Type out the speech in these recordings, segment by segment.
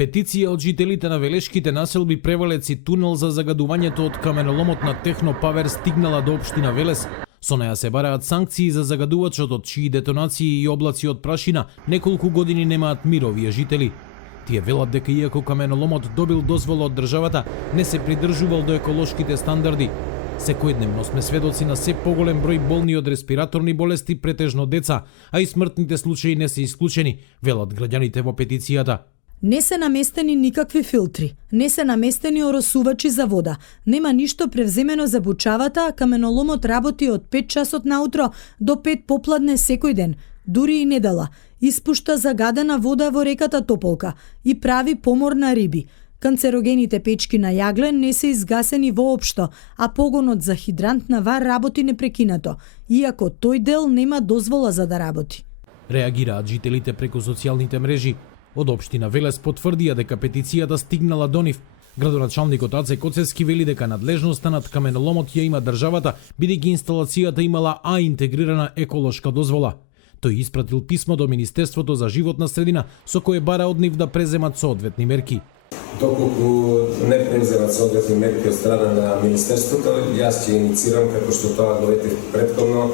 Петиција од жителите на Велешките населби Превалец и тунел за загадувањето од каменоломот на Технопавер стигнала до општина Велес. Со неа се бараат санкции за загадувачот, од чии детонации и облаци од прашина неколку години немаат мир овие жители. Тие велат дека иако каменоломот добил дозвола од државата, не се придржувал до еколошките стандарди. Секојдневно сме сведоци на се поголем број болни од респираторни болести, претежно деца, а и смртните случаи не се исклучени, велат граѓаните во петицијата. Не се наместени никакви филтри, не се наместени оросувачи за вода, нема ништо превземено за бучавата, а каменоломот работи од 5 часот наутро до 5 попладне секој ден, дури и недела. Испушта загадена вода во реката Тополка и прави помор на риби. Канцерогените печки на јаглен не се изгасени воопшто, а погонот за хидрантна вар работи непрекинато, иако тој дел нема дозвола за да работи. Реагираат жителите преку социјалните мрежи. Од општина Велес потврдија дека петицијата стигнала до нив. Градоначалникот Аце Коцевски вели дека надлежноста над каменоломот ја има државата, бидејќи инсталацијата имала интегрирана еколошка дозвола. Тој испратил писмо до Министерството за животна средина со кое бара од нив да преземат соодветни мерки. Доколку не преземат соодветни мерки од страна на Министерството, јас ќе иницирам, како што тоа доветив претходно,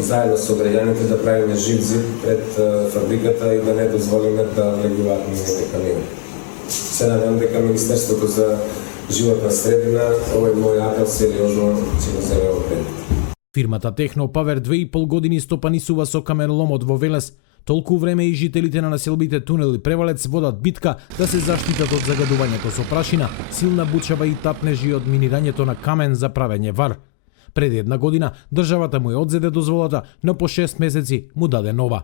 заедно со граѓаните да правиме жив зид пред фабриката и да не дозволиме да влегуваат нивните камиони. Се надевам дека Министерството за животна средина овој мој апел сериозно ќе го земе во предвид. Фирмата Технопавер 2,5 години стопанисува со каменоломот во Велес. Толку време и жителите на населбите Тунел и Превалец водат битка да се заштитат од загадувањето со прашина, силна бучава и тапнежи од минирањето на камен за правење вар. Пред една година државата му ја одзеде дозволата, но по 6 месеци му даде нова.